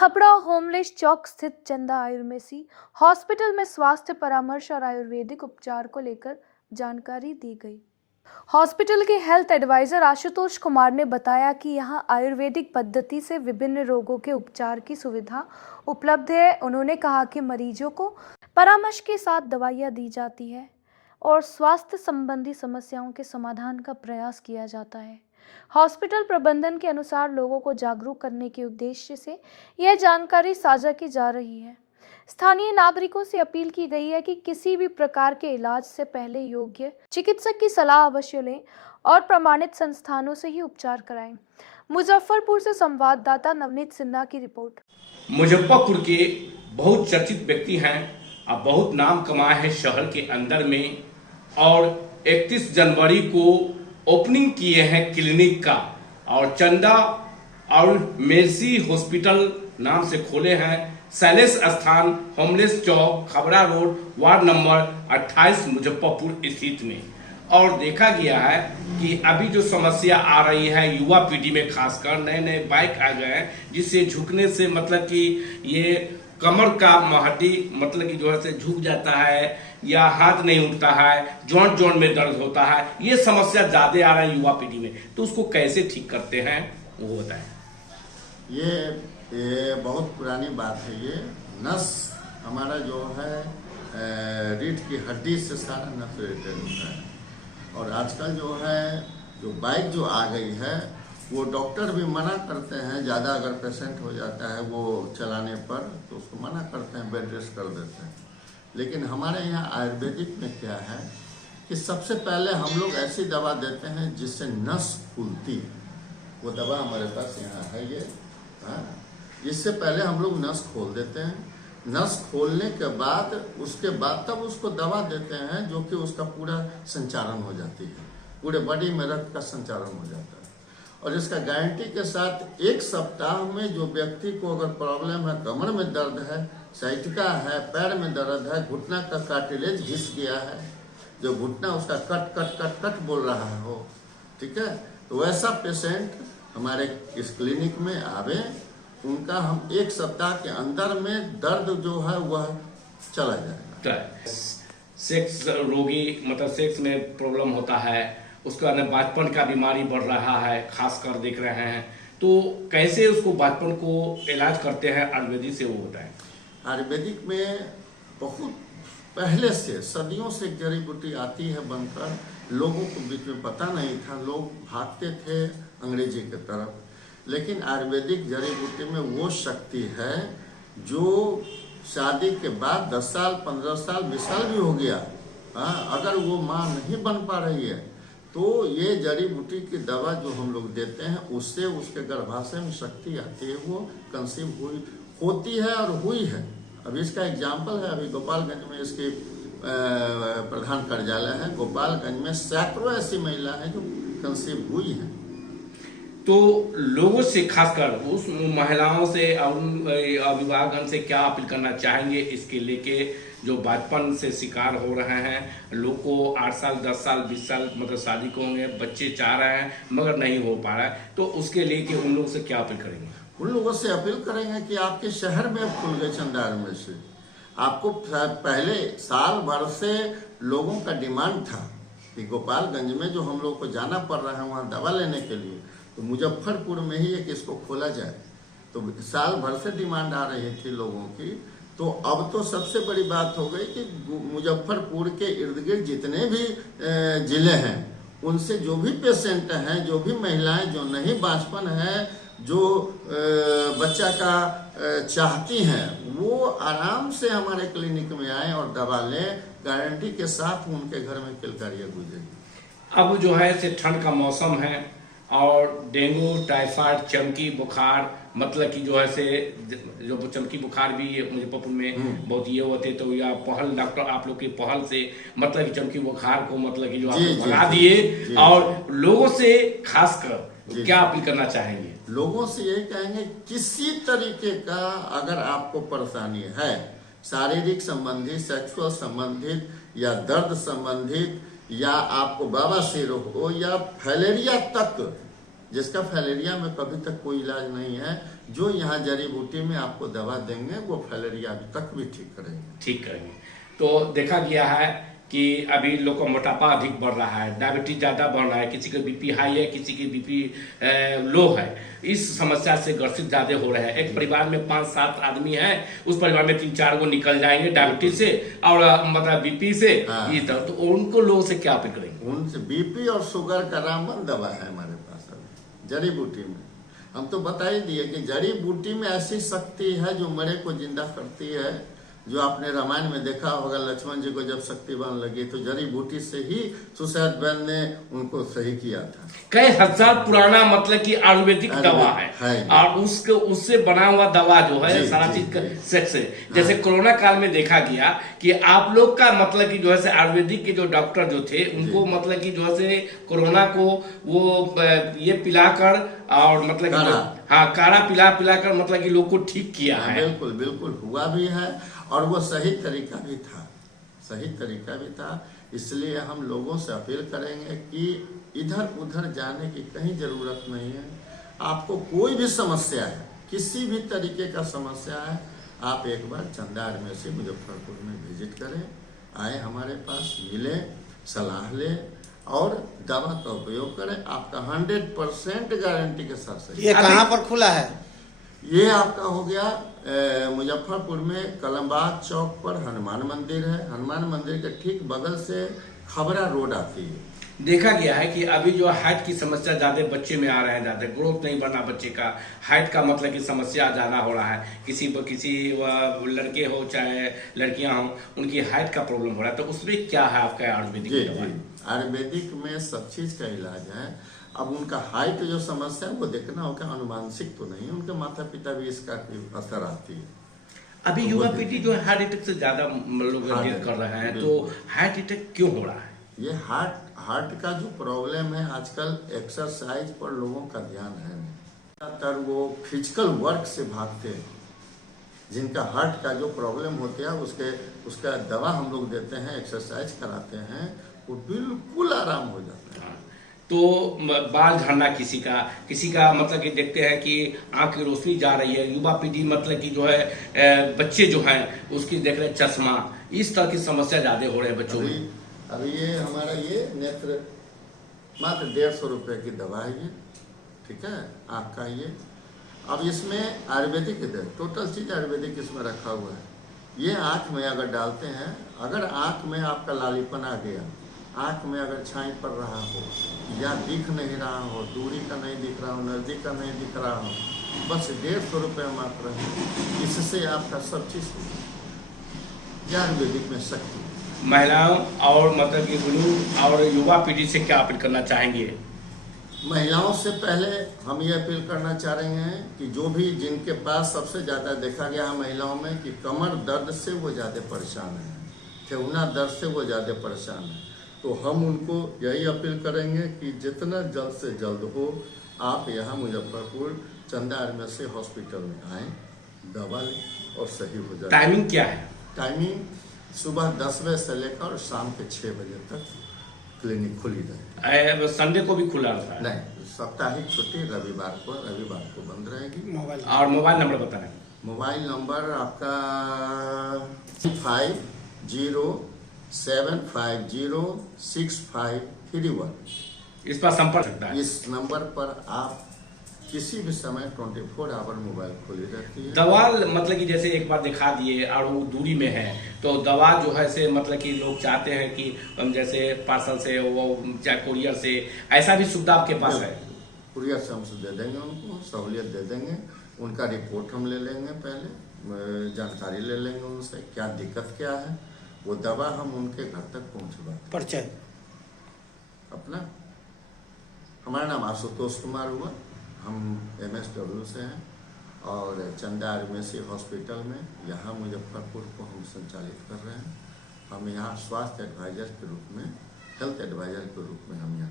खपड़ा होमलेस चौक स्थित चंदा आयुर्वेसी हॉस्पिटल में स्वास्थ्य परामर्श और आयुर्वेदिक उपचार को लेकर जानकारी दी गई। हॉस्पिटल के हेल्थ एडवाइजर आशुतोष कुमार ने बताया कि यहां आयुर्वेदिक पद्धति से विभिन्न रोगों के उपचार की सुविधा उपलब्ध है। उन्होंने कहा कि मरीजों को परामर्श के साथ दवाइयां दी जाती है और स्वास्थ्य संबंधी समस्याओं के समाधान का प्रयास किया जाता है। हॉस्पिटल प्रबंधन के अनुसार लोगों को जागरूक करने के उद्देश्य से यह जानकारी साझा की जा रही है। स्थानीय नागरिकों से अपील की गई है कि किसी भी प्रकार के इलाज से पहले योग्य चिकित्सक की सलाह अवश्य लें और प्रमाणित संस्थानों से ही उपचार कराएं। मुजफ्फरपुर से संवाददाता नवनीत सिन्हा की रिपोर्ट। मुजफ्फरपुर के बहुत चर्चित व्यक्ति हैं और बहुत नाम कमाए हैं शहर के अंदर में, और 31 जनवरी को ओपनिंग किए हैं क्लिनिक का, और चंदा और मेर्सी हॉस्पिटल नाम से खोले हैं। शैलेश स्थान होमलेस चौक Khabra road ward number 28 Muzaffarpur स्थित में। और देखा गया है कि अभी जो समस्या आ रही है युवा पीढ़ी में, खासकर नए नए बाइक आ गए हैं जिससे झुकने से मतलब कि ये कमर का हड्डी मतलब कि जो है से झुक जाता है या हाथ नहीं उठता है, जॉइंट जॉइंट में दर्द होता है, ये समस्या ज्यादा आ रहा है युवा पीढ़ी में। तो उसको कैसे ठीक करते हैं वो बताएं। ये बहुत पुरानी बात है। ये नस हमारा जो है रीढ़ की हड्डी से सारा नस रिलेटेड होता है। और आजकल जो है जो बाइक जो आ गई है वो डॉक्टर भी मना करते हैं, ज़्यादा अगर पेशेंट हो जाता है वो चलाने पर तो उसको मना करते हैं, बेड रेस्ट कर देते हैं। लेकिन हमारे यहाँ आयुर्वेदिक में क्या है कि सबसे पहले हम लोग ऐसी दवा देते हैं जिससे नस खुलती है। वो दवा हमारे पास यहाँ है ये। इससे पहले हम लोग नस खोल देते हैं। नस खोलने के बाद उसके बाद तब उसको दवा देते हैं जो कि उसका पूरा संचारण हो जाती है, पूरे बॉडी में रक्त का संचारण हो जाता है। और इसका गारंटी के साथ 1 सप्ताह में जो व्यक्ति को अगर प्रॉब्लम है, कमर में दर्द है, साइटिका है, पैर में दर्द है, घुटना का कार्टिलेज घिस गया है, जो घुटना उसका कट कट कट कट बोल रहा हो, ठीक है, तो वैसा पेशेंट हमारे इस क्लिनिक में आवे, उनका हम 1 सप्ताह के अंदर में दर्द जो है वह चला जाएगा। सेक्स रोगी मतलब सेक्स में प्रॉब्लम होता है, उसका न बचपन का बीमारी बढ़ रहा है, खासकर देख रहे हैं, तो कैसे उसको बचपन को इलाज करते हैं आयुर्वेदिक से, वो बताएं। आयुर्वेदिक में बहुत पहले से सदियों से जड़ी बूटी आती है बनकर, लोगों को बीच में पता नहीं था, लोग भागते थे अंग्रेजी की तरफ। लेकिन आयुर्वेदिक जड़ी बूटी में वो शक्ति है जो शादी के बाद 10 साल 15 साल 20 साल भी हो गया, अगर वो माँ नहीं बन पा रही है तो ये जड़ी बूटी की दवा जो हम लोग देते हैं उससे उसके गर्भाशय में शक्ति आती है, वो कंसीव होती है और हुई है। अभी इसका एग्जाम्पल है, अभी गोपालगंज में इसकी प्रधान कार्यालय है, गोपालगंज में सैकड़ों ऐसी महिला है जो कंसीव हुई हैं। तो लोगों से, खासकर उस महिलाओं से और अभिभावकगण से क्या अपील करना चाहेंगे इसके लेके जो बचपन से शिकार हो रहे हैं, लोग को 8 साल 10 साल 20 साल मतलब शादी को होंगे, बच्चे चाह रहे हैं मगर नहीं हो पा रहा है, तो उसके लेके उन लोगों से क्या अपील करेंगे? उन लोगों से अपील करेंगे कि आपके शहर में खुल गए चंदा में से, आपको पहले साल भर से लोगों का डिमांड था कि गोपालगंज में जो हम लोग को जाना पड़ रहा है वहाँ दवा लेने के लिए, तो मुजफ्फरपुर में ही एक इसको खोला जाए। तो साल भर से डिमांड आ रही थी लोगों की। तो अब तो सबसे बड़ी बात हो गई कि मुजफ्फरपुर के इर्द गिर्द जितने भी जिले हैं उनसे जो भी पेशेंट हैं, जो भी महिलाएं जो नहीं बांझपन है, जो बच्चा का चाहती हैं, वो आराम से हमारे क्लिनिक में आए और दवा लें, गारंटी के साथ उनके घर में किलकारियाँ गुजरेगी। अब जो है से ठंड का मौसम है और डेंगू टाइफाइड चमकी बुखार मतलब कि जो है से जो चमकी बुखार भी मुजफ्फरपुर में बहुत ये होते, तो या पहल डॉक्टर आप लोग की पहल से मतलब कि चमकी बुखार को मतलब कि जो आप भगा दिए, और लोगों से खासकर क्या अपील करना चाहेंगे? लोगों से यही कहेंगे किसी तरीके का अगर आपको परेशानी है, शारीरिक संबंधित, सेक्सुअल संबंधित या दर्द संबंधित, या आपको बवासीर हो या फैलेरिया तक, जिसका फैलेरिया में कभी तक कोई इलाज नहीं है, जो यहाँ जड़ी बूटी में आपको दवा देंगे वो फाइलेरिया अभी तक भी ठीक करेंगे। ठीक करेंगे। तो देखा गया है कि अभी लोग का मोटापा अधिक बढ़ रहा है, डायबिटीज ज़्यादा बढ़ रहा है, किसी का बीपी हाई है, किसी की बीपी लो है। इस समस्या से ग्रसित ज़्यादा हो रहे हैं। एक परिवार में 5-7 आदमी हैं, उस परिवार में 3-4 को निकल जाएंगे डायबिटीज से और मतलब बीपी से। हाँ। इस तरह तो उनको लोगों से क्या अपील करेंगे? उनसे बीपी और शुगर का रामबाण दवा है हमारे पास अभी जड़ी बूटी में। हम तो बता ही दिए कि जड़ी बूटी में ऐसी शक्ति है जो मरे को जिंदा करती है। जो आपने रामायण में देखा होगा, लक्ष्मण जी को जब शक्तिवान लगी तो जड़ी बूटी से ही सुसैद बैन ने उनको सही किया था। कई हजार पुराना मतलब कि आयुर्वेदिक दवा है और उससे बना हुआ दवा जो है सारा चीज से जैसे कोरोना काल में देखा गया कि आप लोग का मतलब कि जो है आयुर्वेदिक के जो डॉक्टर जो थे उनको मतलब कि जो है कोरोना को वो ये पिलाकर और मतलब कि हाँ काढ़ा पिलाकर मतलब कि लोग को ठीक किया है। बिल्कुल बिल्कुल हुआ भी है और वो सही तरीका भी था, सही तरीका भी था। इसलिए हम लोगों से अपील करेंगे कि इधर उधर जाने की कहीं जरूरत नहीं है। आपको कोई भी समस्या है, किसी भी तरीके का समस्या है, आप एक बार चंदा आयुर्वेदिक मुजफ्फरपुर में विजिट करें, आए हमारे पास, मिले, सलाह लें और दवा का उपयोग करें। आपका 100% गारंटी के साथ सही। ये कहाँ पर खुला है? ये आपका हो गया मुजफ्फरपुर में कलमबाग चौक पर हनुमान मंदिर है। हनुमान मंदिर के ठीक बगल से खबरा रोड आती है। देखा गया है कि अभी जो हाइट की समस्या ज्यादा बच्चे में आ रहा है, ज्यादा ग्रोथ नहीं बढ़ना बच्चे का, हाइट का मतलब कि समस्या ज्यादा हो रहा है। किसी लड़के हो चाहे लड़कियां हो, उनकी हाइट का प्रॉब्लम हो रहा है। तो उसमें क्या है आपका आयुर्वेदिक दवाई? आयुर्वेदिक में सब चीज का इलाज है। अब उनका हाइट जो समस्या है वो देखना होगा, अनुमानसिक तो नहीं, उनके माता पिता भी इसका असर आती है। अभी युवा पीढ़ी जो है हार्ट अटैक से ज्यादा लोग डेथ कर रहे हैं, तो हार्ट अटैक क्यों हो रहा है? ये हार्ट का जो प्रॉब्लम है, आजकल एक्सरसाइज पर लोगों का ध्यान है नहीं, ज्यादातर वो फिजिकल वर्क से भागते हैं। जिनका हार्ट का जो प्रॉब्लम होता है उसका दवा हम लोग देते हैं, एक्सरसाइज कराते हैं, वो बिल्कुल आराम हो जाता है। तो बाल झड़ना किसी का मतलब कि देखते हैं कि आंख की रोशनी जा रही है, युवा पीढ़ी मतलब कि जो है बच्चे जो हैं उसकी देख रहे चश्मा, इस तरह की समस्या ज्यादा हो रहे हैं बच्चों में। अभी ये हमारा ये नेत्र मात्र 150 रुपए की दवा है ये, ठीक है, आँख का ये। अब इसमें आयुर्वेदिक टोटल चीज आयुर्वेदिक इसमें रखा हुआ है। ये आँख में अगर डालते हैं, अगर आँख में आपका लालीपन आ गया, आँख में अगर छाई पड़ रहा हो या दिख नहीं रहा हो, दूरी का नहीं दिख रहा हो, नज़दीक का नहीं दिख रहा हो, बस 150 रुपये मात्र है, इससे आपका सब चीज़ आयुर्वेदिक में शक्ति। महिलाओं और मतलब कि गुरु और युवा पीढ़ी से क्या अपील करना चाहेंगे? महिलाओं से पहले हम ये अपील करना चाह रहे हैं कि जो भी जिनके पास सबसे ज़्यादा देखा गया है महिलाओं में कि कमर दर्द से वो ज़्यादा परेशान है, ठेहुना दर्द से वो ज़्यादा परेशान है, तो हम उनको यही अपील करेंगे कि जितना जल्द से जल्द हो आप यहाँ मुजफ्फरपुर चंदा आयुर्वेदिक हॉस्पिटल में आएँ, दवा लें और सही हो जाए। टाइमिंग क्या है? टाइमिंग सुबह 10 बजे से लेकर शाम के 6 बजे तक क्लिनिक खुली रहेगी। संडे को भी खुला रहता है? नहीं, साप्ताहिक छुट्टी रविवार को बंद रहेगी। और मोबाइल नंबर बताएं। मोबाइल नंबर आपका 50750653 इस पर संपर्क सकता है। इस नंबर पर आप किसी भी समय 24 आवर मोबाइल खुली रहती है। दवा मतलब कि जैसे एक बार दिखा दिए और वो दूरी में है, तो दवा जो है से मतलब कि लोग चाहते हैं कि हम जैसे पार्सल से वो चाहे कुरियर से, ऐसा भी सुविधा आपके पास है? कुरियर से हम दे देंगे, उनको सहूलियत दे देंगे। उनका रिपोर्ट हम ले लेंगे, पहले जानकारी ले लेंगे उनसे क्या दिक्कत क्या है, वो दवा हम उनके घर तक पहुँचवाते। परिचय अपना हमारा नाम आशुतोष कुमार हुआ, हम MSW से हैं और चंदा आयुर्वेदिक हॉस्पिटल में यहाँ मुजफ्फरपुर को हम संचालित कर रहे हैं। हम यहाँ स्वास्थ्य एडवाइजर के रूप में, हेल्थ एडवाइजर के रूप में हम यहाँ